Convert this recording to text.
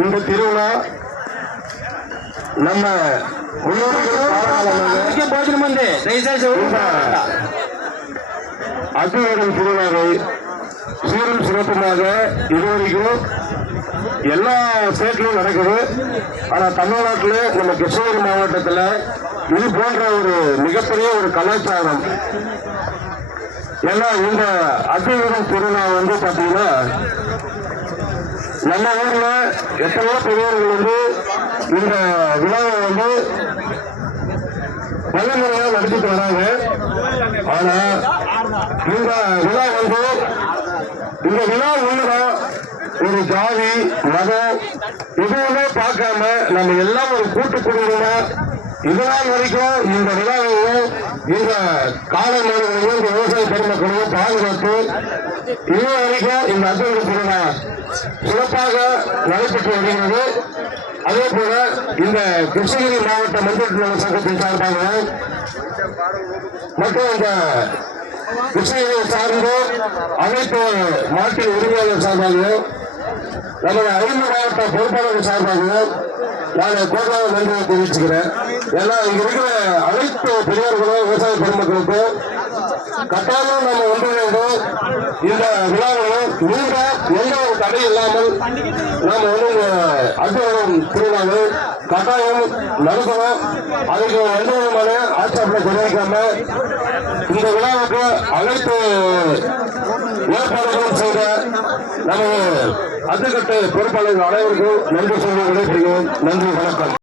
இந்த திருவிழா நம்ம ಮುನ್ನೂರು ಮುಂದೆ ದಯವಿಟ್ಟು அசுவரம் திருவிழாவை சீரும் சிறப்புமாக இதுவரைக்கும் எல்லா ஸ்டேட்லையும் நடக்குது. ஆனால் தமிழ்நாட்டில் நம்ம கிருஷ்ணகிரி மாவட்டத்தில் இது போன்ற ஒரு மிகப்பெரிய ஒரு கலாச்சாரம். ஏன்னா இந்த அசுவரம் திருவிழா வந்து பார்த்தீங்கன்னா நம்ம ஊர்ல எத்தனையோ பெரியவர்கள் வந்து இந்த விழாவை வந்து நல்ல முறையா நடத்திட்டு வராங்க. ஆனா இந்த விழா வந்து இந்த விழா உள்ளதா ஒரு ஜாதி மதம் எதுவுமே பார்க்காம நம்ம எல்லாம் ஒரு கூட்டு குடும்பமா இதனால் வரைக்கும் இந்த விழாவையும் இந்த கால மாணவர்களையும் இந்த விவசாய பெருமக்களையும் பாதுகாத்து இது வரைக்கும் இந்த அத்தியாவசிய சிறப்பாக நடைபெற்று வருகிறது. அதே போல இந்த கிருஷ்ணகிரி மாவட்ட மஞ்சள் சங்கத்தின் சார்பாக மற்றும் இந்த கிருஷ்ணகிரியை சார்ந்த அனைத்து மாட்டின் உரிமையாளர் சார்பாகவும் நமது ஐந்து மாவட்ட பொறுப்பாளர்கள் சார்பாகவும் நான் கோட்டாக நன்றியை தெரிவிச்சுக்கிறேன். ஏன்னா இங்க இருக்கிற அனைத்து பெரியவர்களும் விவசாய பெருமக்களுக்கும் கட்டாயம் நம்ம ஒன்று வேண்டும் இந்த விழாவிலும் நீண்ட எந்த ஒரு தடை இல்லாமல் நாம வந்து அற்புதம் திருவிழாவை கட்டாயம் நடத்தணும் அதுக்கு எந்த விதமான ஆட்சேபனை தெரிவிக்காம இந்த விழாவுக்கு அனைத்து ஏற்பாடுகளும் செய்த நமது அத்துக்கட்டு பொறுப்பாளர்கள் அனைவருக்கும் நன்றி சொல்லி விடைபெறுகிறோம் நன்றி வணக்கம்